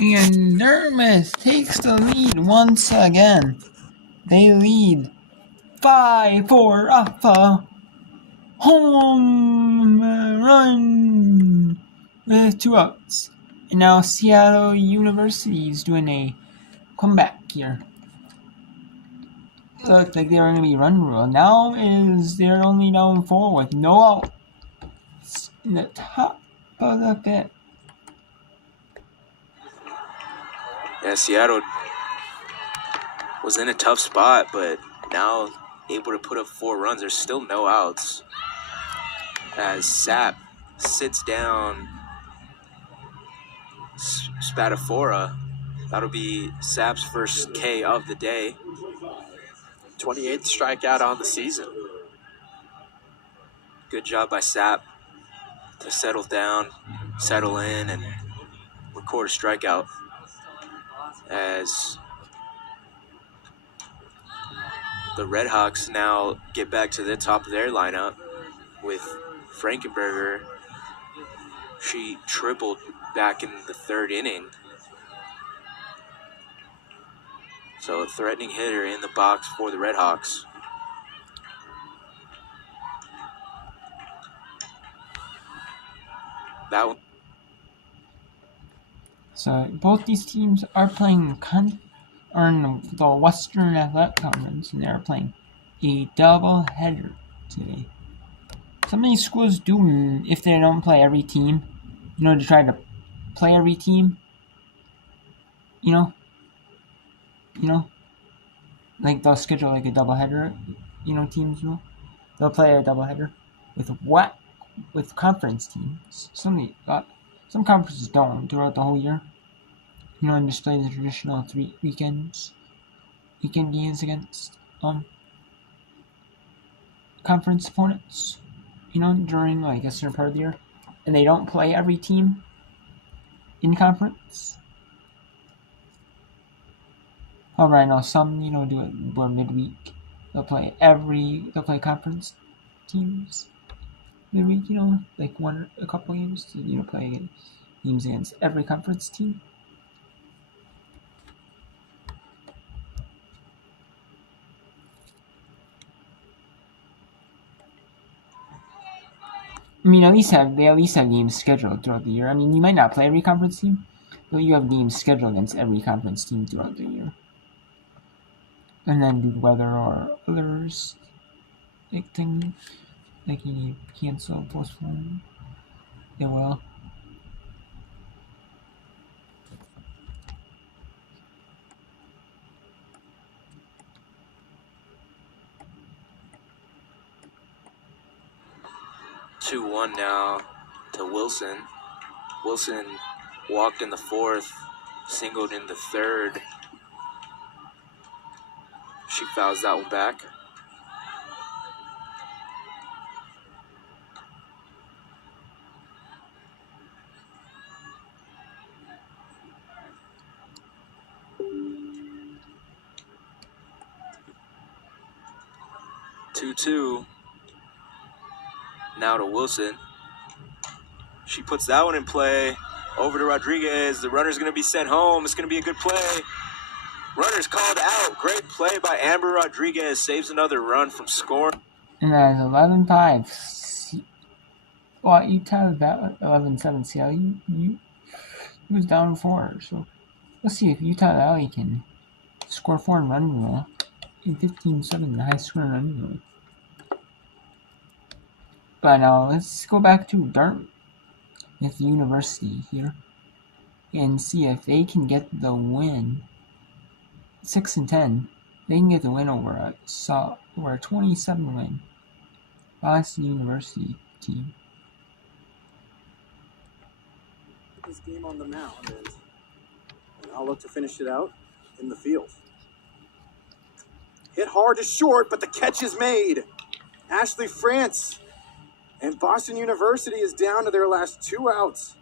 And Dartmouth takes the lead once again. They lead 5-4 off a home run with 2 outs. And now Seattle University is doing a comeback here. Looks like they're going to be run rule. Now they're only down 4 with no outs in the top of the 5th. Yeah, Seattle was in a tough spot, but now able to put up 4 runs. There's still no outs as Sapp sits down Spadafora. That'll be Sapp's first K of the day. 28th strikeout on the season. Good job by Sapp to settle down, settle in, and record a strikeout as the Redhawks now get back to the top of their lineup with Frankenberger. She tripled back in the 3rd inning. So a threatening hitter in the box for the Redhawks. That one. So both these teams are playing in the Western Athletic Conference, and they're playing a double-header today. Some of these schools do, if they don't play every team, to try to play every team, like they'll schedule like a doubleheader, teams will. They'll play a doubleheader with conference teams. Some conferences don't throughout the whole year. And just play the traditional 3 weekend games against conference opponents, during like a certain part of the year. And they don't play every team in conference. However, I know some, do it where midweek. They'll play conference teams midweek, like a couple games to, play games against every conference team. I mean, they at least have games scheduled throughout the year. I mean, you might not play every conference team, but you have games scheduled against every conference team throughout the year. And then due to weather or others, like thing, like you need to cancel, postpone, they will. Two 2-1 now to Wilson. Wilson walked in the 4th, singled in the 3rd. She fouls that one back. Two now to Wilson. She puts that one in play. Over to Rodriguez. The runner's going to be sent home. It's going to be a good play. Runner's called out. Great play by Amber Rodriguez. Saves another run from score. And that is 11-5. Well, you tied that 11-7. See how he was down 4. So let's see if Utah Valley can score 4 and run rule. In 15-7, the high score run rule. But now let's go back to Dartmouth University here and see if they can get the win. 6-10, they can get the win over a 27 win Boston University team. This game on the mound, and I'll look to finish it out in the field. Hit hard to short, but the catch is made. Ashley France. And Boston University is down to their last 2 outs.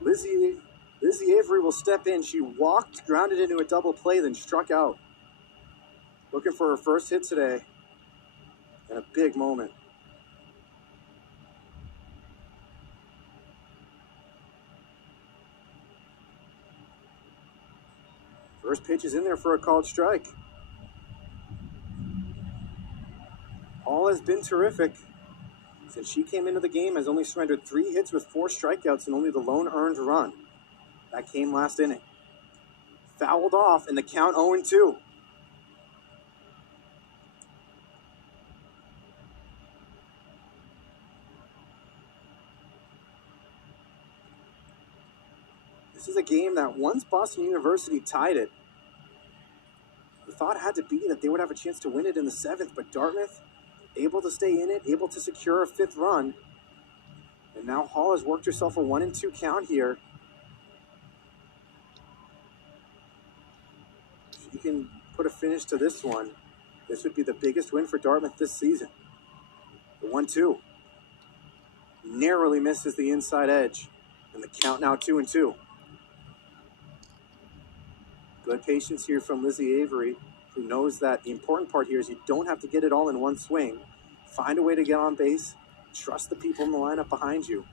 Lizzie Avery will step in. She walked, grounded into a double play, then struck out. Looking for her first hit today. And a big moment. First pitch is in there for a called strike. Hall has been terrific. Since she came into the game, has only surrendered 3 hits with 4 strikeouts and only the lone earned run. That came last inning. Fouled off, and the count 0-2. This is a game that once Boston University tied it, the thought had to be that they would have a chance to win it in the 7th, but Dartmouth able to stay in it, able to secure a 5th run. And now Hall has worked herself a 1-2 count here. If she can put a finish to this one, this would be the biggest win for Dartmouth this season. The 1-2. Narrowly misses the inside edge. And the count now 2-2. Good patience here from Lizzie Avery, who knows that the important part here is you don't have to get it all in one swing. Find a way to get on base. Trust the people in the lineup behind you.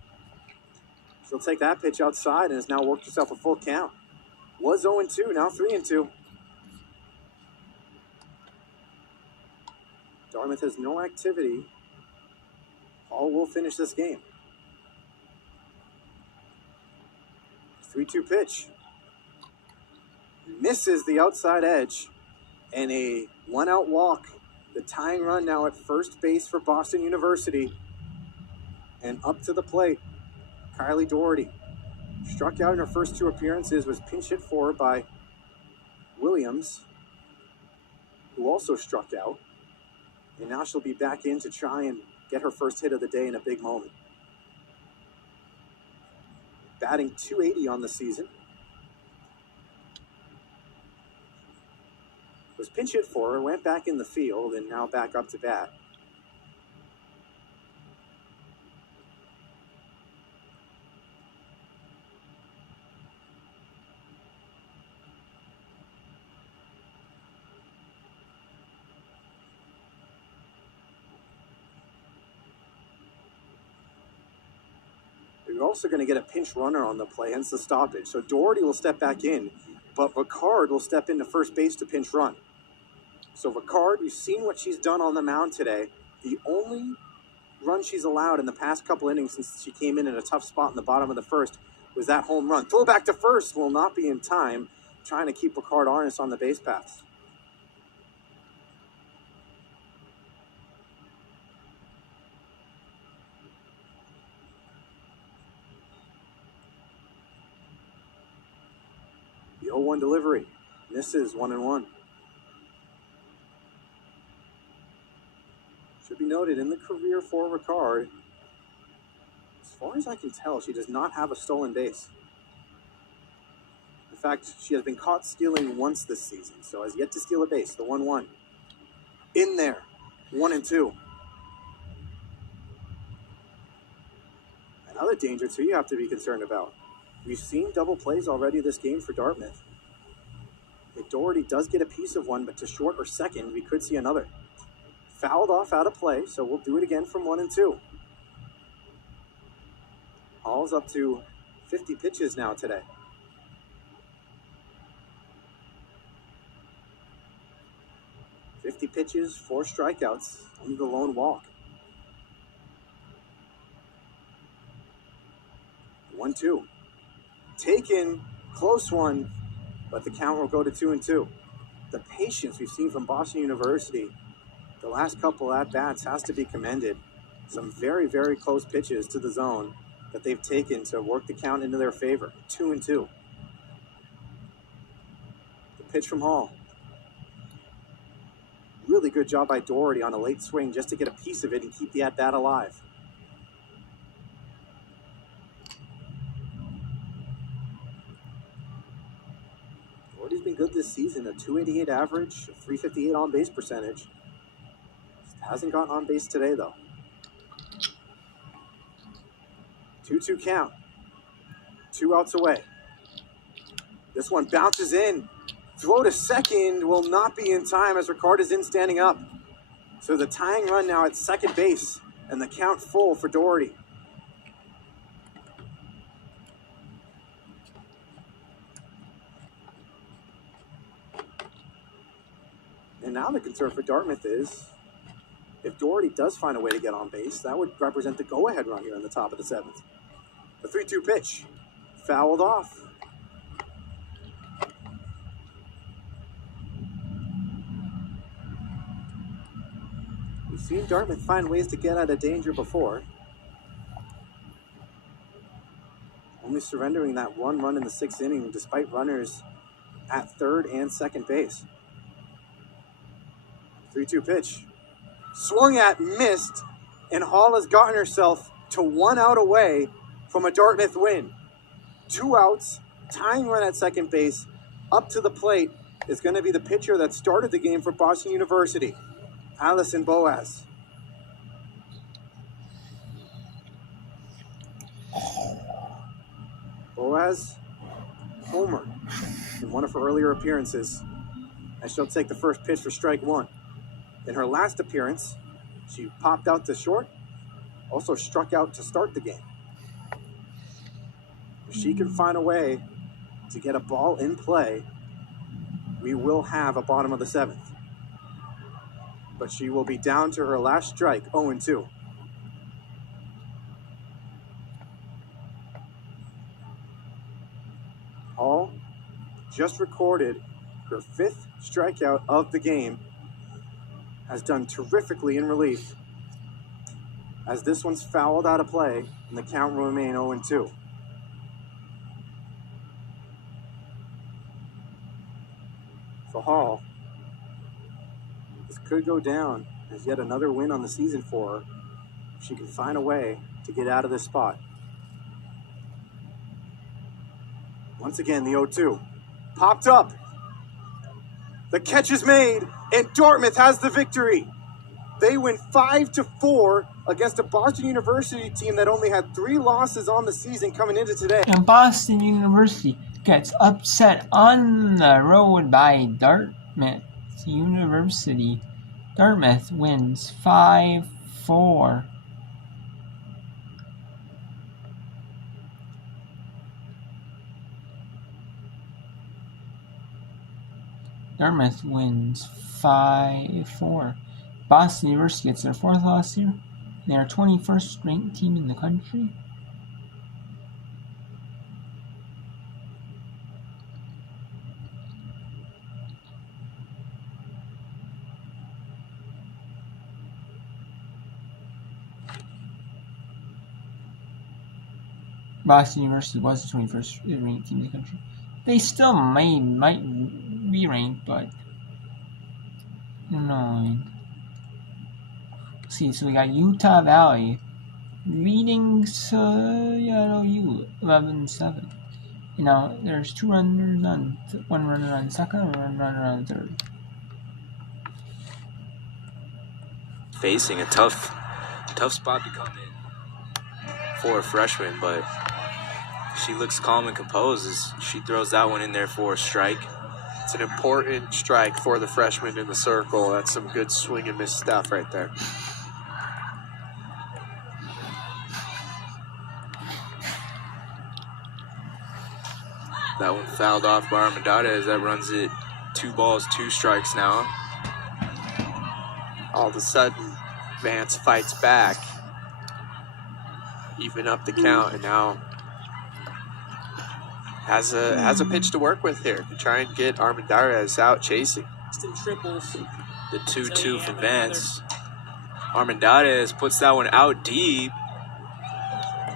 She'll take that pitch outside and has now worked herself a full count. Was 0-2, now 3-2. Dartmouth has no activity. Hall will finish this game. 3-2 pitch. Misses the outside edge. And a 1-out walk. The tying run now at first base for Boston University. And up to the plate, Kylie Doherty. Struck out in her first 2 appearances, was pinch hit for by Williams, who also struck out. And now she'll be back in to try and get her first hit of the day in a big moment. Batting .280 on the season. Was pinch hit for her, went back in the field, and now back up to bat. You're also going to get a pinch runner on the play, hence the stoppage. So Doherty will step back in, but Ricard will step into first base to pinch run. So Ricard, you've seen what she's done on the mound today. The only run she's allowed in the past couple innings since she came in a tough spot in the bottom of the first was that home run. Throw back to first will not be in time, trying to keep Ricard Arnis on the base paths. The 0-1 delivery. Misses 1-1. Should be noted in the career for Ricard, as far as I can tell, she does not have a stolen base. In fact, she has been caught stealing once this season, so has yet to steal a base. The 1-1. In there. 1-2. Another danger, too, you have to be concerned about. We've seen double plays already this game for Dartmouth. If Doherty does get a piece of one, but to short or second, we could see another. Fouled off out of play, so we'll do it again from 1-2. Hall's up to 50 pitches now today. Pitches, 4 strikeouts, only the lone walk. 1-2. Taken, close one, but the count will go to 2-2. The patience we've seen from Boston University the last couple at-bats has to be commended. Some very, very close pitches to the zone that they've taken to work the count into their favor. 2-2. The pitch from Hall. Really good job by Doherty on a late swing just to get a piece of it and keep the at-bat alive. Doherty's been good this season, a .288 average, a .358 on-base percentage. Hasn't gotten on base today, though. 2-2 count. 2 outs away. This one bounces in. Throw to second will not be in time as Ricard is in standing up. So the tying run now at second base and the count full for Doherty. And now the concern for Dartmouth is, if Doherty does find a way to get on base, that would represent the go-ahead run here in the top of the 7th. The 3-2 pitch, fouled off. We've seen Dartmouth find ways to get out of danger before. Only surrendering that 1 run in the 6th inning despite runners at 3rd and 2nd base. 3-2 pitch. Swung at, missed, and Hall has gotten herself to 1 out away from a Dartmouth win. 2 outs, tying run at 2nd base. Up to the plate is going to be the pitcher that started the game for Boston University, Allison Boas. Boas homered in one of her earlier appearances, as she'll take the first pitch for strike 1. In her last appearance, she popped out to short, also struck out to start the game. If she can find a way to get a ball in play, we will have a bottom of the 7th. But she will be down to her last strike, 0-2. Hall just recorded her 5th strikeout of the game. Has done terrifically in relief, as this one's fouled out of play and the count will remain 0-2. For Hall, this could go down as yet another win on the season for her if she can find a way to get out of this spot. Once again, the 0-2 popped up. The catch is made, and Dartmouth has the victory. They win 5-4 against a Boston University team that only had 3 losses on the season coming into today. And Boston University gets upset on the road by Dartmouth University. Dartmouth wins 5-4. Dartmouth wins 5-4. Boston University gets their 4th loss here. They are 21st ranked team in the country. Boston University was the 21st ranked team in the country. They still might be ranked, but annoying. See, so we got Utah Valley leading Seattle U 11-7. You know, there's 2 runners on 1 runner on second and 1 runner on third. Facing a tough spot to come in for a freshman, but she looks calm and composed as she throws that one in there for a strike. It's an important strike for the freshman in the circle. That's some good swing and miss stuff right there. That one fouled off by Armendariz. That runs it 2 balls, 2 strikes now. All of a sudden, Vance fights back, even up the count, and now has a pitch to work with here to try and get Armendariz out chasing. Triples. The 2-2 from Vance. Armendariz puts that one out deep.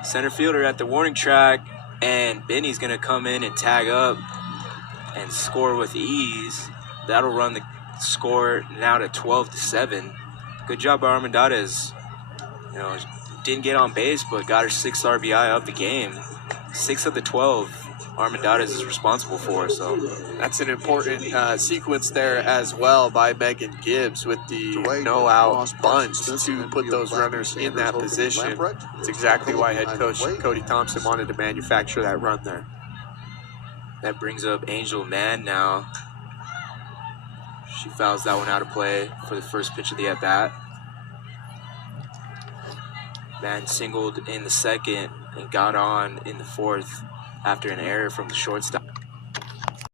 Center fielder at the warning track, and Benny's going to come in and tag up and score with ease. That'll run the score now to 12-7. Good job by Armendariz. You know, didn't get on base, but got her 6th RBI of the game. 6 of the 12 Armendariz is responsible for. So that's an important sequence there as well by Megan Gibbs with the no-out bunt to put those runners in that position. It's exactly why head coach Cody Thompson wanted to manufacture that run there. That brings up Angel Mann now. She fouls that one out of play for the first pitch of the at-bat. Mann singled in the 2nd and got on in the 4th after an error from the shortstop.